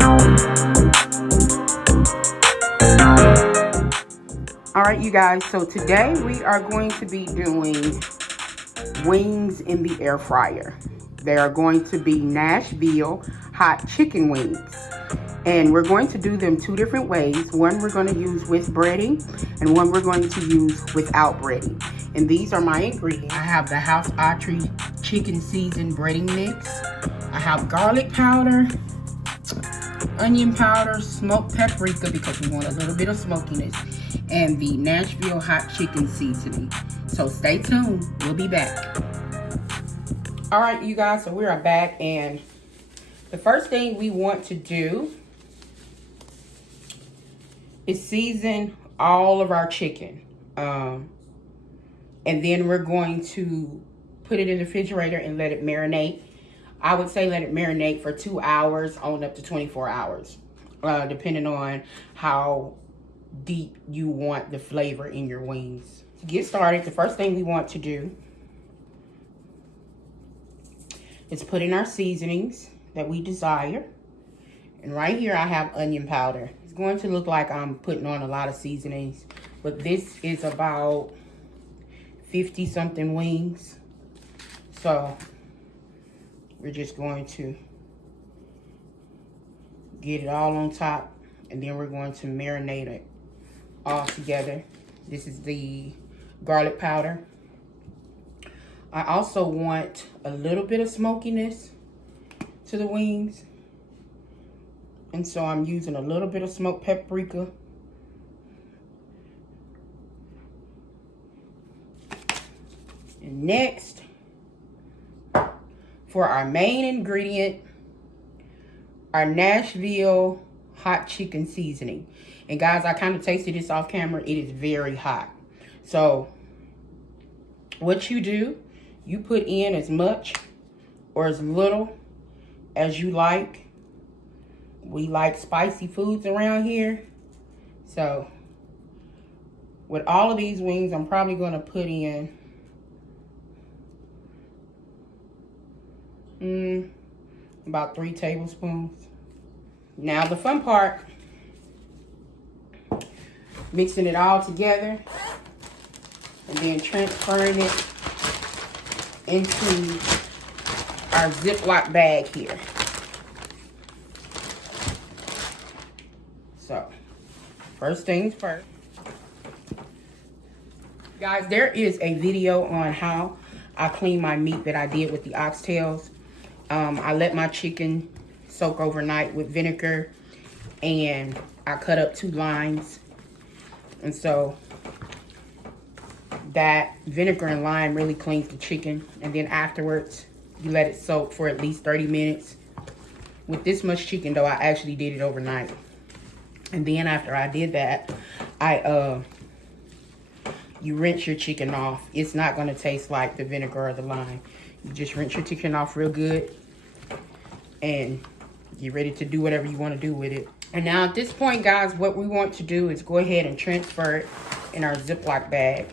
All right, you guys, so today we are going to be doing wings in the air fryer. They are going to be Nashville hot chicken wings. And we're going to do them two different ways. One we're going to use with breading and one we're going to use without breading. And these are my ingredients. I have the House Autry chicken seasoned breading mix. I have garlic powder, onion powder, smoked paprika because we want a little bit of smokiness, and the Nashville hot chicken seasoning. So stay tuned, we'll be back. All right, you guys, so we are back, and the first thing we want to do is season all of our chicken. And then we're going to put it in the refrigerator and let it marinate. I would say let it marinate for 2 hours on up to 24 hours, depending on how deep you want the flavor in your wings. To get started, the first thing we want to do is put in our seasonings that we desire. And right here I have onion powder. It's going to look like I'm putting on a lot of seasonings, but this is about 50 something wings. So we're just going to get it all on top, and then we're going to marinate it all together. This is the garlic powder. I also want a little bit of smokiness to the wings, and so I'm using a little bit of smoked paprika. And next, for our main ingredient, our Nashville hot chicken seasoning. And guys, I kind of tasted this off camera. It is very hot. So what you do, you put in as much or as little as you like. We like spicy foods around here. So with all of these wings, I'm probably going to put in about 3 tablespoons. Now the fun part, mixing it all together and then transferring it into our Ziploc bag here. So first things first, guys, there is a video on how I clean my meat that I did with the oxtails. I let my chicken soak overnight with vinegar, and I cut up 2 limes. And so that vinegar and lime really cleans the chicken. And then afterwards, you let it soak for at least 30 minutes. With this much chicken, though, I actually did it overnight. And then after I did that, you rinse your chicken off. It's not going to taste like the vinegar or the lime. You just rinse your chicken off real good, and you're ready to do whatever you want to do with it. And now at this point, guys, what we want to do is go ahead and transfer it in our Ziploc bag.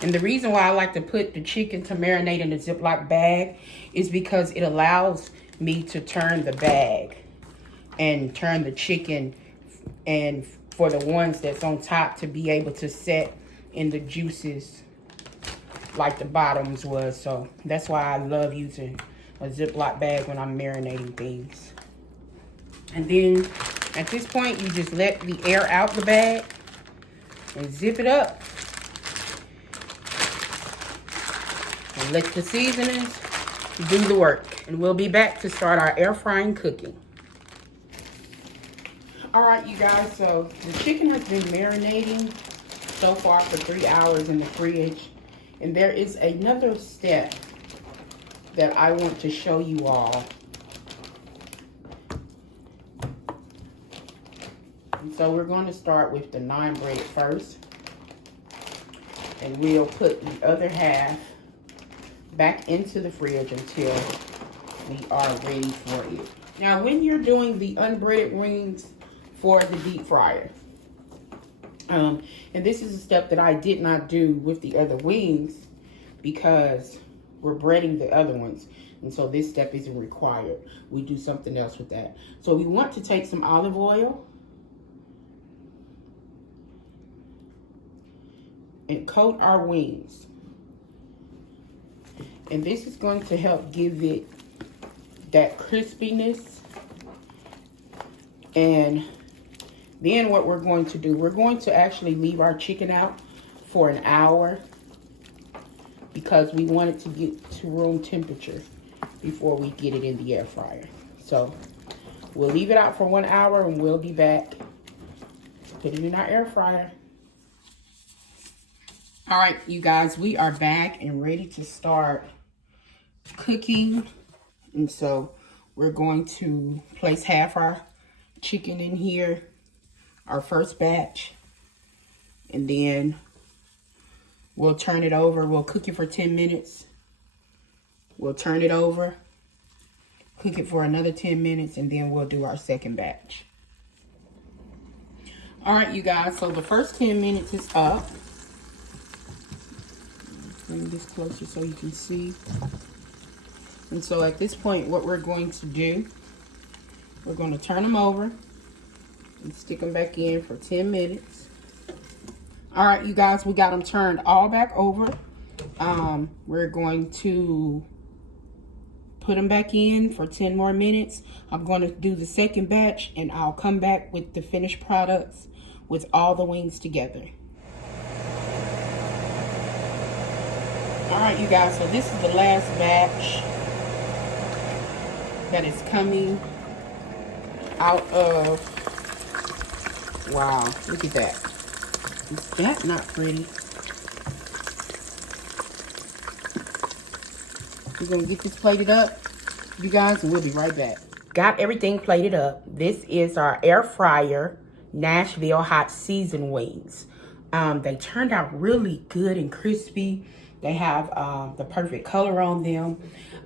And the reason why I like to put the chicken to marinate in the Ziploc bag is because it allows me to turn the bag and turn the chicken, and for the ones that's on top to be able to set in the juices like the bottoms was. So that's why I love using a Ziploc bag when I'm marinating things. And then at this point, you just let the air out the bag and zip it up. And let the seasonings do the work. And we'll be back to start our air frying cooking. All right, you guys, so the chicken has been marinating so far for 3 hours in the fridge. And there is another step that I want to show you all. And so we're going to start with the non-breaded first. And we'll put the other half back into the fridge until we are ready for it. Now, when you're doing the unbreaded wings for the deep fryer, and this is a step that I did not do with the other wings because we're breading the other ones. And so this step isn't required. We do something else with that. So we want to take some olive oil and coat our wings. And this is going to help give it that crispiness. And then what we're going to do, we're going to actually leave our chicken out for an hour because we want it to get to room temperature before we get it in the air fryer. So we'll leave it out for 1 hour and we'll be back. Put it in our air fryer. All right, you guys, we are back and ready to start cooking. And so we're going to place half our chicken in here, our first batch, and then we'll turn it over. We'll cook it for 10 minutes. We'll turn it over, cook it for another 10 minutes, and then we'll do our second batch. All right, you guys, so the first 10 minutes is up. Bring this closer so you can see. And so at this point, what we're going to do, we're going to turn them over and stick them back in for 10 minutes. All right, you guys, we got them turned all back over. We're going to put them back in for 10 more minutes. I'm going to do the second batch and I'll come back with the finished products with all the wings together. All right, you guys, so this is the last batch that is coming out of, wow, look at that. Is that not pretty? We're gonna get this plated up, you guys, and we'll be right back. Got everything plated up. This is our air fryer Nashville hot seasoned wings. They turned out really good and crispy. They have the perfect color on them.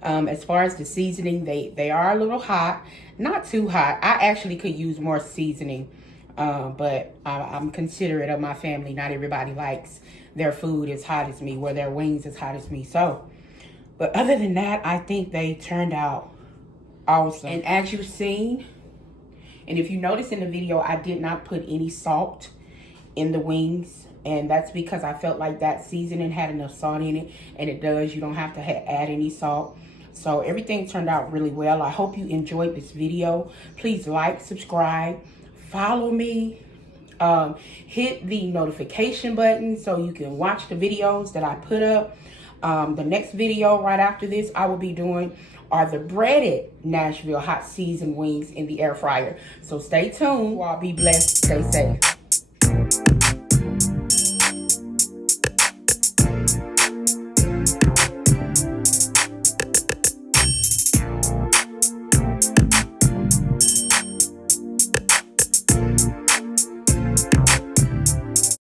As far as the seasoning, they are a little hot, not too hot. I actually could use more seasoning, but I'm considerate of my family. Not everybody likes their food as hot as me, or their wings as hot as me. So, but other than that, I think they turned out awesome. And as you've seen, and if you notice in the video, I did not put any salt in the wings. And that's because I felt like that seasoning had enough salt in it. And it does. You don't have to add any salt. So everything turned out really well. I hope you enjoyed this video. Please like, subscribe, follow me. Hit the notification button so you can watch the videos that I put up. The next video right after this I will be doing are the breaded Nashville hot seasoned wings in the air fryer. So stay tuned. You all be blessed. Stay safe.